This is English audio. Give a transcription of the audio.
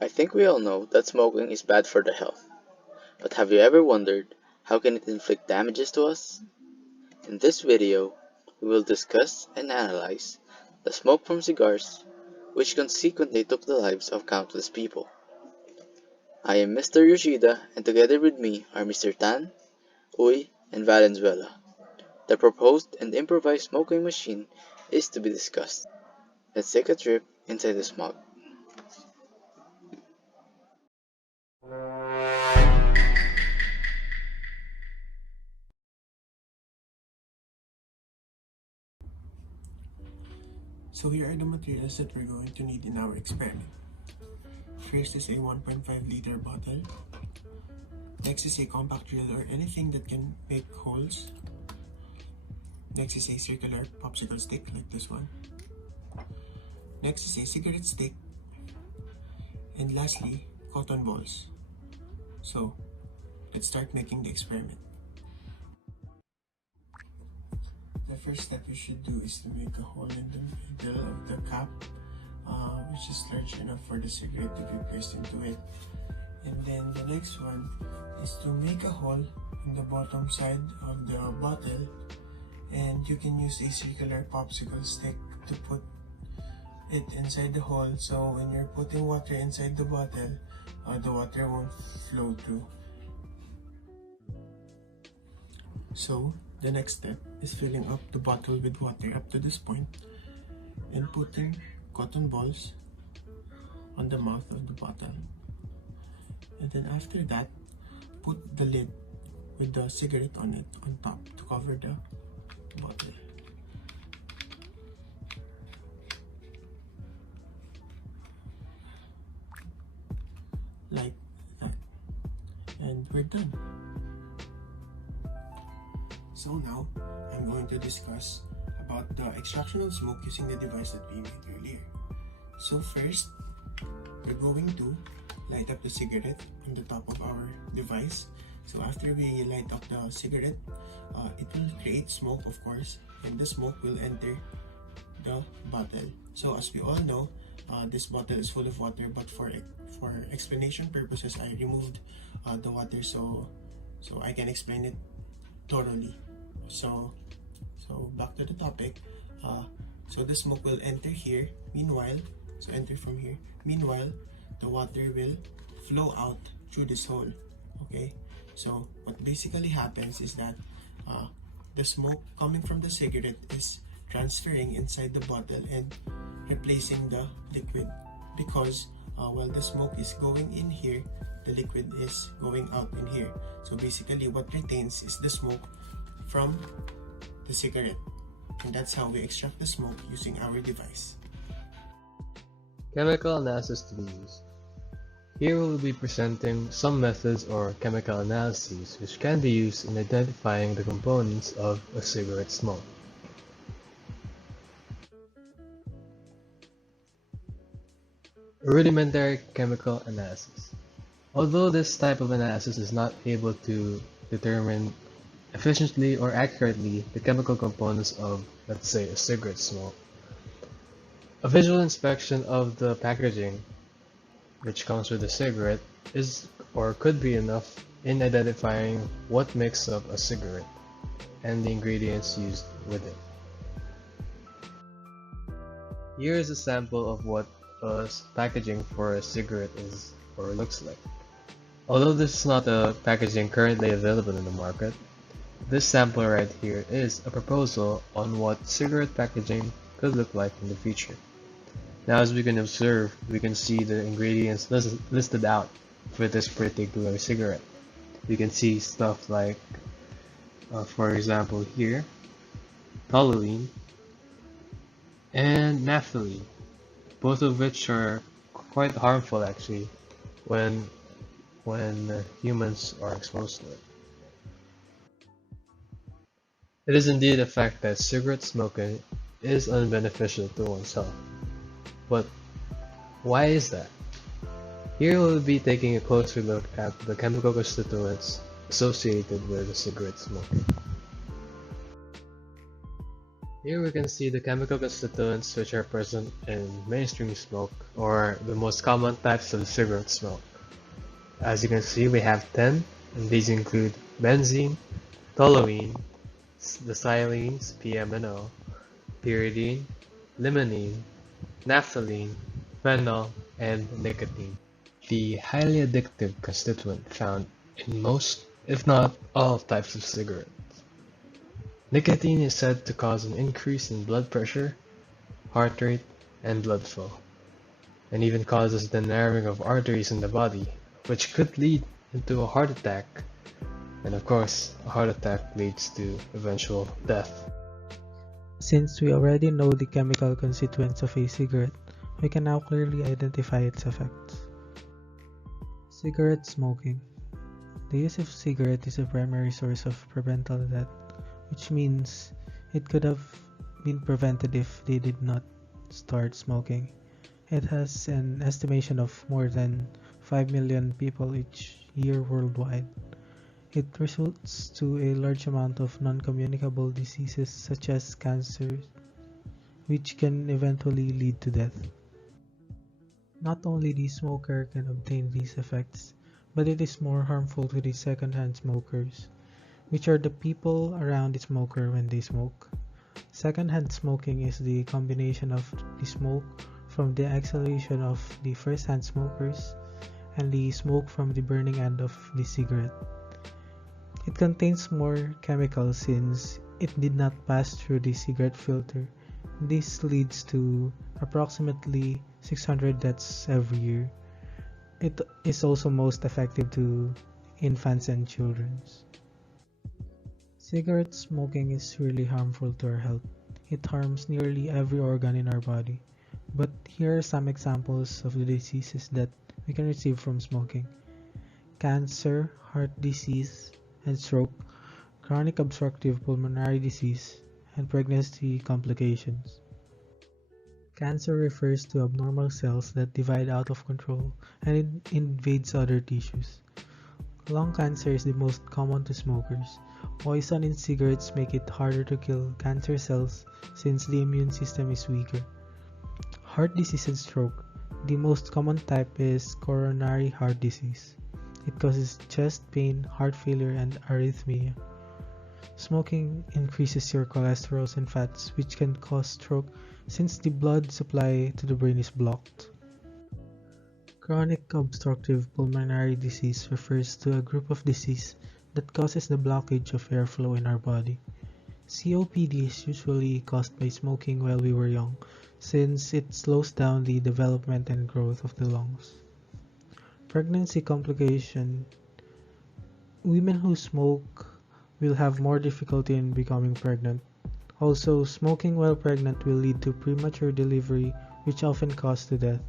I think we all know that smoking is bad for the health, but have you ever wondered how can it inflict damages to us? In this video, we will discuss and analyze the smoke from cigars, which consequently took the lives of countless people. I am Mr. Yoshida, and together with me are Mr. Tan, Uy, and Valenzuela. The proposed and improvised smoking machine is to be discussed. Let's take a trip inside the smoke. So here are the materials that we're going to need in our experiment. First is a 1.5 liter bottle. Next is a compact drill or anything that can make holes. Next is a circular popsicle stick like this one. Next is a cigarette stick. And lastly, cotton balls. So let's start making the experiment. The first step you should do is to make a hole in the middle of the cap, which is large enough for the cigarette to be placed into it. And then the next one is to make a hole in the bottom side of the bottle, and you can use a circular popsicle stick to put it inside the hole, so when you're putting water inside the bottle, the water won't flow through. So the next step is filling up the bottle with water up to this point and putting cotton balls on the mouth of the bottle. And then after that, put the lid with the cigarette on it on top to cover the bottle. Like that. And we're done. So now, I'm going to discuss about the extraction of smoke using the device that we made earlier. So first, we're going to light up the cigarette on the top of our device. So after we light up the cigarette, it will create smoke, of course, and the smoke will enter the bottle. So as we all know, this bottle is full of water, but for explanation purposes, I removed the water so I can explain it thoroughly. So back to the topic. So the smoke will enter here. Meanwhile, so enter from here. Meanwhile, the water will flow out through this hole. Okay. So what basically happens is that the smoke coming from the cigarette is transferring inside the bottle and replacing the liquid, because while the smoke is going in here, the liquid is going out in here. So basically what retains is the smoke from the cigarette, and that's how we extract the smoke using our device. Chemical analysis to be used. Here we will be presenting some methods or chemical analyses which can be used in identifying the components of a cigarette smoke. Rudimentary chemical analysis. Although this type of analysis is not able to determine efficiently or accurately the chemical components of, let's say, a cigarette smoke, a visual inspection of the packaging which comes with the cigarette is or could be enough in identifying what makes up a cigarette and the ingredients used with it. Here is a sample of what packaging for a cigarette is or looks like. Although this is not the packaging currently available in the market, this sample right here is a proposal on what cigarette packaging could look like in the future. Now, as we can observe, we can see the ingredients listed out for this particular cigarette. We can see stuff like, for example here, toluene and naphthalene, both of which are quite harmful actually when humans are exposed to it. It is indeed a fact that cigarette smoking is unbeneficial to one's health. But why is that? Here we'll be taking a closer look at the chemical constituents associated with cigarette smoking. Here we can see the chemical constituents which are present in mainstream smoke, or the most common types of cigarette smoke. As you can see, we have 10, and these include benzene, toluene, the silenes PM&O, pyridine, limonene, naphthalene, phenol, and nicotine. The highly addictive constituent found in most, if not all, types of cigarettes. Nicotine is said to cause an increase in blood pressure, heart rate, and blood flow, and even causes the narrowing of arteries in the body, which could lead into a heart attack. And of course, a heart attack leads to eventual death. Since we already know the chemical constituents of a cigarette, we can now clearly identify its effects. Cigarette smoking. The use of cigarette is a primary source of preventable death, which means it could have been prevented if they did not start smoking. It has an estimation of more than 5 million people each year worldwide. It results to a large amount of non-communicable diseases such as cancer, which can eventually lead to death. Not only the smoker can obtain these effects, but it is more harmful to the second-hand smokers, which are the people around the smoker when they smoke. Second-hand smoking is the combination of the smoke from the exhalation of the first-hand smokers and the smoke from the burning end of the cigarette. It contains more chemicals since it did not pass through the cigarette filter. This leads to approximately 600 deaths every year. It is also most effective to infants and children. Cigarette smoking is really harmful to our health. It harms nearly every organ in our body. But here are some examples of the diseases that we can receive from smoking: cancer, heart disease, and stroke, chronic obstructive pulmonary disease, and pregnancy complications. Cancer refers to abnormal cells that divide out of control and it invades other tissues. Lung cancer is the most common to smokers. Poison in cigarettes make it harder to kill cancer cells since the immune system is weaker. Heart disease and stroke. The most common type is coronary heart disease. It causes chest pain, heart failure, and arrhythmia. Smoking increases your cholesterol and fats, which can cause stroke since the blood supply to the brain is blocked. Chronic obstructive pulmonary disease refers to a group of disease that causes the blockage of airflow in our body. COPD is usually caused by smoking while we were young, since it slows down the development and growth of the lungs. Pregnancy complication. Women who smoke will have more difficulty in becoming pregnant. Also, smoking while pregnant will lead to premature delivery, which often causes death.